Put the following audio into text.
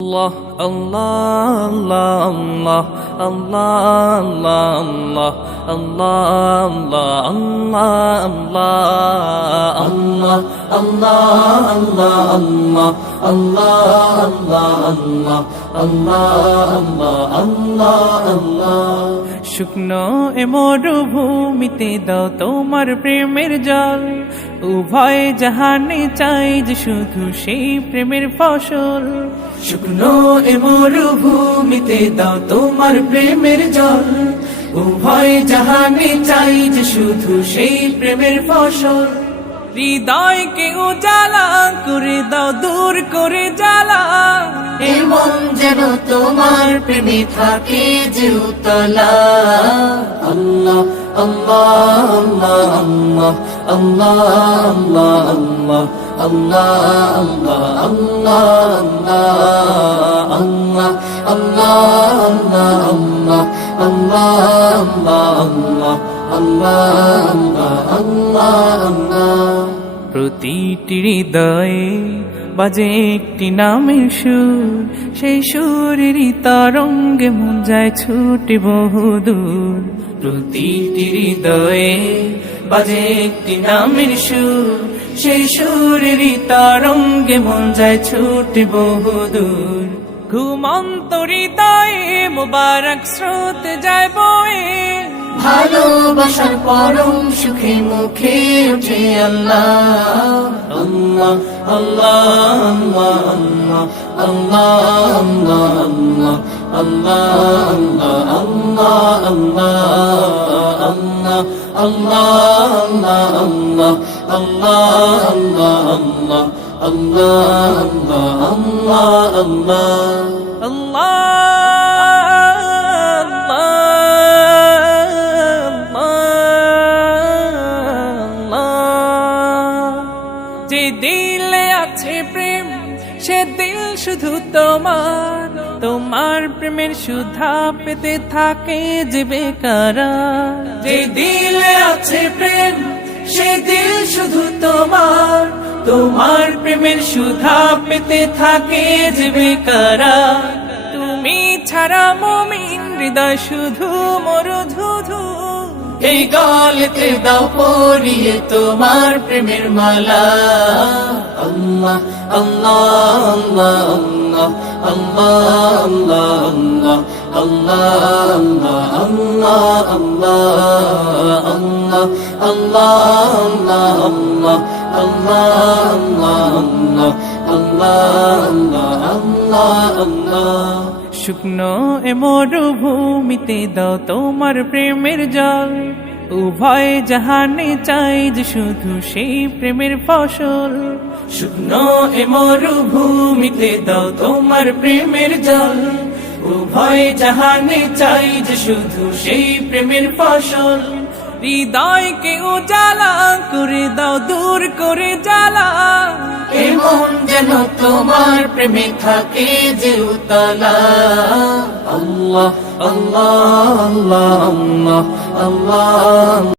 Allah Allah Allah Allah Allah Allah Allah Allah Allah Allah Allah শুকনো এ মরুভূমিতে দাও তোমার প্রেমের জল উভয় জাহানে চাই যে শুধু সেই প্রেমের ফসল শুকনো এ মরুভূমিতে দাও তোমার প্রেমের জল উভয় জাহানে চাই যে শুধু সেই প্রেমের ফসল হৃদয়কে উজালা করে দাও দূর করে জ্বালা এমন যেন তোমার প্রেমে থাকে যে উতলা আল্লাহ আল্লাহ আল্লাহ আল্লাহ আল্লাহ আল্লাহ আল্লাহ আল্লাহ আল্লাহ আল্লাহ আল্লাহ প্রতিটি হৃদয়ে বাজে একটি নামের সুর সেই সুরেরই তরঙ্গে মন যায় ছুটে বহুদূর প্রতিটি হৃদয়ে বাজে একটি নামের সুর সেই সুরেরই তরঙ্গে মন যায় ছুটে বহুদূর ঘুমন্ত হৃদয়ে মোবারক স্রোত যায় বয়ে ভালোবাসার পরম সুখে মুখে উঠে আল্লাহ আল্লাহ আল্লাহ আল্লাহ আল্লাহ আল্লাহ আল্লাহ আল্লাহ আল্লাহ যে দিলে আছে প্রেম সে দিল শুধু তোমার তোমার প্রেমের সুধা পেতে থাকে যে বেকারার যে দিলে আছে প্রেম সে দিল শুধু তোমার তোমার প্রেমের সুধা পেতে থাকে যে বেকারার তুমি ছাড়া মুমিন হৃদয় শুধু মরুধুধু এই গলেতে দাও পরিয়ে তোমার প্রেমের মালা আল্লাহ আল্লাহ আল্লাহ আল্লাহ আল্লাহ আল্লাহ আল্লাহ শুকনো এ মরুভূমিতে দাও তোমার প্রেমের জল উভয় জাহানে চাই যে শুধু সেই প্রেমের ফসল শুকনো এ মরুভূমিতে দাও তোমার প্রেমের জল উভয় জাহানে চাই যে শুধু সেই প্রেমের ফসল হৃদয়কে উজালা করে দাও দূর করে জ্বালা এমন যেন তোমার প্রেমে থাকে যে উতলা আল্লাহ আল্লাহ আল্লাহ আল্লাহ